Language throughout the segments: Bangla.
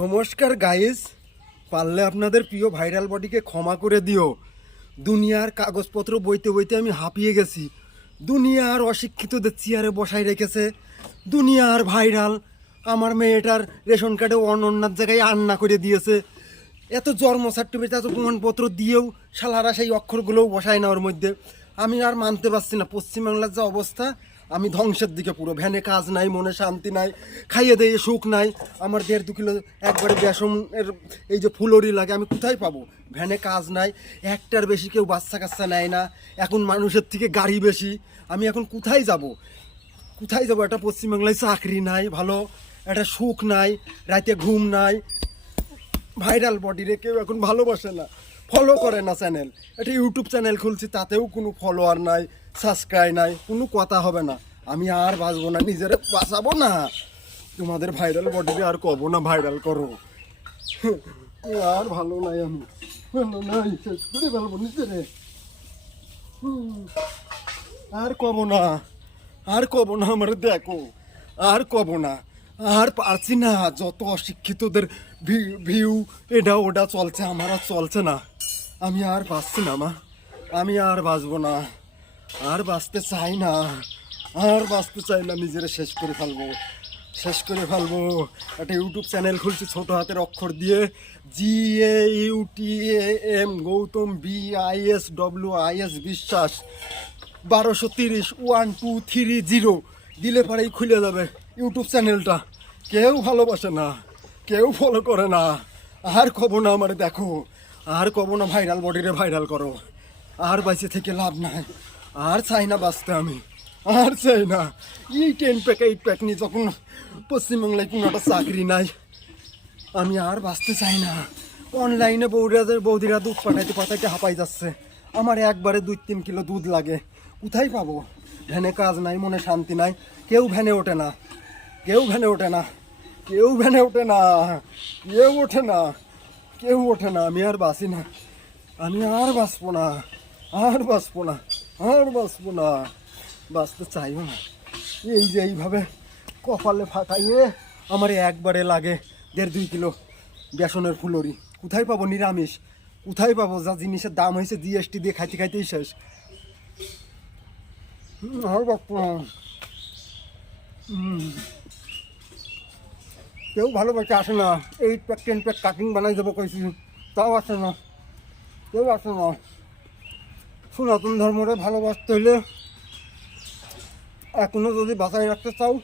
নমস্কার গাইস, পারলে আপনাদের প্রিয় ভাইরাল বডিকে ক্ষমা করে দিও। দুনিয়ার কাগজপত্র বইতে বইতে আমি হাঁপিয়ে গেছি। দুনিয়ার অশিক্ষিতদের চেয়ারে বসাই রেখেছে। দুনিয়ার ভাইরাল আমার মেয়েটার রেশন কার্ডে অন্যান্য জায়গায় আন্না করে দিয়েছে। এত জন্ম সার্টিফিকেট এত প্রমাণপত্র দিয়েও শালারা সেই অক্ষরগুলোও বসায় না ওর মধ্যে। আমি আর মানতে পারছি না, পশ্চিমবাংলার যা অবস্থা, আমি ধ্বংসের দিকে পুরো। ভ্যানে কাজ নাই, মনে শান্তি নাই, খাইয়ে দিয়ে সুখ নাই। আমার 1.5-2 কিলো একবারে বেসনের এই যে ফুলরি লাগে, আমি কোথায় পাবো? ভ্যানে কাজ নাই, একটার বেশি কেউ বাচ্চা কাচ্চা নেয় না। এখন মানুষের থেকে গাড়ি বেশি। আমি এখন কোথায় যাব? কোথায় যাবো? একটা পশ্চিমবাংলায় চাকরি নাই ভালো, একটা সুখ নাই, রাতে ঘুম নাই। ভাইরাল বডিরে কেউ এখন ভালোবাসে না, ফলো করে না। চ্যানেল, একটা ইউটিউব চ্যানেল খুলছি, তাতেও কোনো ফলোয়ার নাই, সাবস্ক্রাইব নাই, কোনো কথা হবে না। আমি আর বাঁচবো না, নিজেরে বাঁচাবো না। তোমাদের ভাইরাল বডিরে আর কব না ভাইরাল করো। আর ভালো নাই, আমি ভালো নাই, শেষ করে ফেলবো নিজেরে। আর কব না, আর কব না, আমার দেখো, আর কব না, আর পারছি না। যত অশিক্ষিতদের ভিউ এটা ওটা চলছে, আমার আর চলছে না। আমি আর বাঁচছি না মা, আমি আর বাঁচবো না, আর বাঁচতে চাই না, আর বাঁচতে চাই না। নিজেরা শেষ করে ফেলবো, শেষ করে ফেলবো। একটা ইউটিউব চ্যানেল খুলছি ছোট হাতের অক্ষর দিয়ে, GAUTAM, গৌতম BISWIS বিশ্বাস 1230 1230 দিলে পরেই খুলে যাবে ইউটিউব চ্যানেলটা। কেউ ভালোবাসে না, কেউ ফলো করে না। আর কব না, আমার দেখো, আর কব না ভাইরাল বডিরে ভাইরাল করো। আর বাইসে থেকে লাভ নাই, আর চাই না বাঁচতে আমি, আর চাই না। এই 10 প্যাক 8 প্যাক নিয়ে যখন পশ্চিমবাংলায় কোনো একটা চাকরি নাই, আমি আর বাঁচতে চাই না। অনলাইনে বৌদিরা দুধ পাঠাইতে পাঠাইতে হাঁপাই যাচ্ছে। আমার একবারে 2-3 কিলো দুধ লাগে, কোথায় পাবো? ভ্যানে কাজ নাই, মনে শান্তি নাই, কেউ ভ্যানে ওঠে না, কেউ ভ্যানে ওঠে না, কেউ ভ্যানে ওঠে না, কেউ ওঠে না, কেউ ওঠে না। আমি আর বাঁচি না, আমি আর বাঁচবো না, আর বাঁচবো না, আর বাঁচবো না, বাঁচতে চাইও না। এই যে এইভাবে কপালে ফাটাইয়ে আমার একবারে লাগে 1.5-2 কিলো বেসনের ফুলরি। কোথায় পাবো নিরামিষ? কোথায় পাবো? যা জিনিসের দাম হয়েছে GST দিয়ে খাইতে খাইতেই শেষ। আর বাপু, কেউ ভালোবাসে আসে না। 8 প্যাক 10 প্যাক কাটিং বানাই দেবো কইছি, তাও আসে না, কেউ আসে না। সনাতন ধর্মরে ভালোবাসতে হইলে এখনো যদি বাঁচাই রাখতে চাও,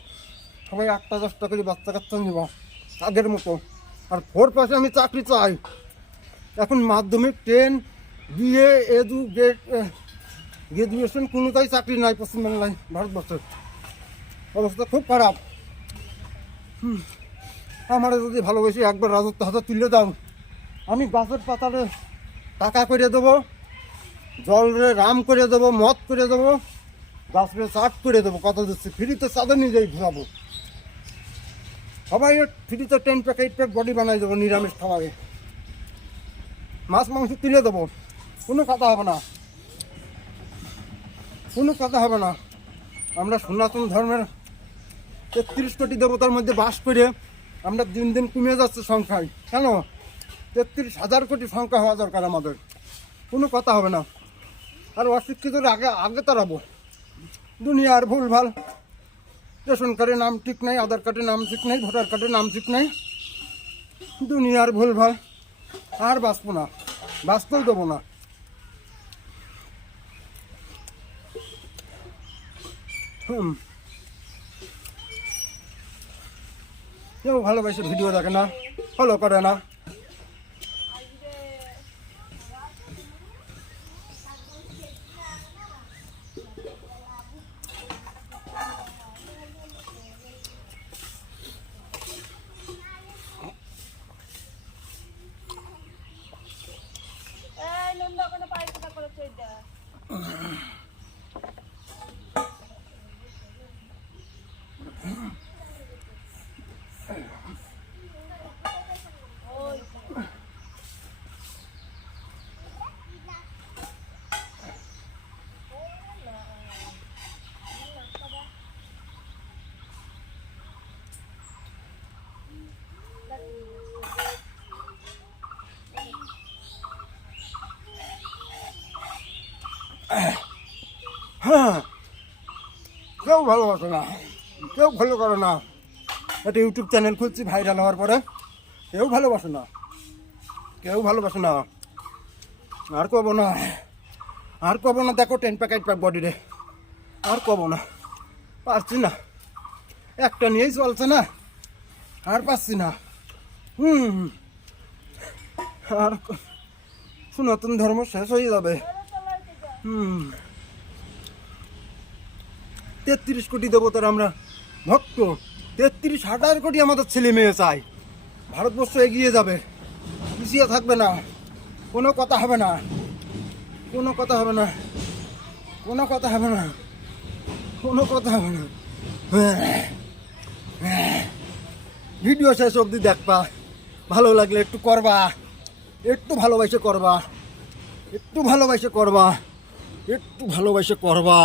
সবাই 8টা-10টা করে বাচ্চা কাচ্চা নিব আগের মতো। আর 4 পাশে আমি চাকরি চাই। এখন মাধ্যমিক 10 BA গ্রাজুয়েশন কোনোটাই চাকরি নাই পশ্চিমবাংলায়, ভারতবর্ষের অবস্থা খুব খারাপ। আমার যদি ভালোবেসে একবার রাজত্ব হাতে তুলে দাও, আমি গাছের পাতারে টাকা করে দেবো, জলরে রাম করে দেবো, মদ করে দেবো, গাছরে চাট করে দেবো। কথা দিচ্ছি, ফ্রিতে চাঁদে নিজেই ঘুরাবো। সবাই ফ্রিতে 10 প্যাক 8 প্যাক বডি বানাই দেবো, নিরামিষ খাওয়াবে, মাছ মাংস তুলে দেবো, কোনো কথা হবে না, কোনো কথা হবে না। আমরা সনাতন ধর্মের 33 কোটি দেবতার মধ্যে বাস করে আমরা দিন দিন কমে যাচ্ছে সংখ্যায়। কেন? 33,000 কোটি সংখ্যা হওয়া দরকার আমাদের, কোনো কথা হবে না। আর অশিক্ষিতর আগে আগে তাড়াবো। দুনিয়ার ভুলভাল, রেশন কার্ডে নাম ঠিক নেই, আধার কার্ডে নাম ঠিক নেই, ভোটার কার্ডে নাম ঠিক নেই, দুনিয়ার ভুলভাল। আর বাঁচবো না, বাঁচতেও দেবো না। কেউ ভালোবাসে ভিডিও দেখে না, ফলো করে না। হ্যাঁ, কেউ ভালোবাসে না, কেউ ভালো করে না। একটা ইউটিউব চ্যানেল খুলছি ভাইরাল হওয়ার পরে, কেউ ভালোবাসে না, কেউ ভালোবাসে না। আর কব না, আর কব না। দেখো 10 প্যাক 8 প্যাক বডি রে, আর কব না, পারছি না, একটা নিয়েই চলছে না, আর পারছি না। আর সনাতন ধর্ম শেষ হয়ে যাবে। 33 কোটি দেবতার আমরা ভক্ত, 33,000 কোটি আমাদের ছেলে মেয়ে চাই। ভারতবর্ষ এগিয়ে যাবে, পিছিয়ে থাকবে না, কোনো কথা হবে না, কোনো কথা হবে না, কোনো কথা হবে না, কোনো কথা হবে না। ভিডিও শেষ অবধি দেখবা, ভালো লাগলে একটু করবা, একটু ভালোবাসে করবা, একটু ভালোবাসে করবা, একটু ভালোবাসে করবা।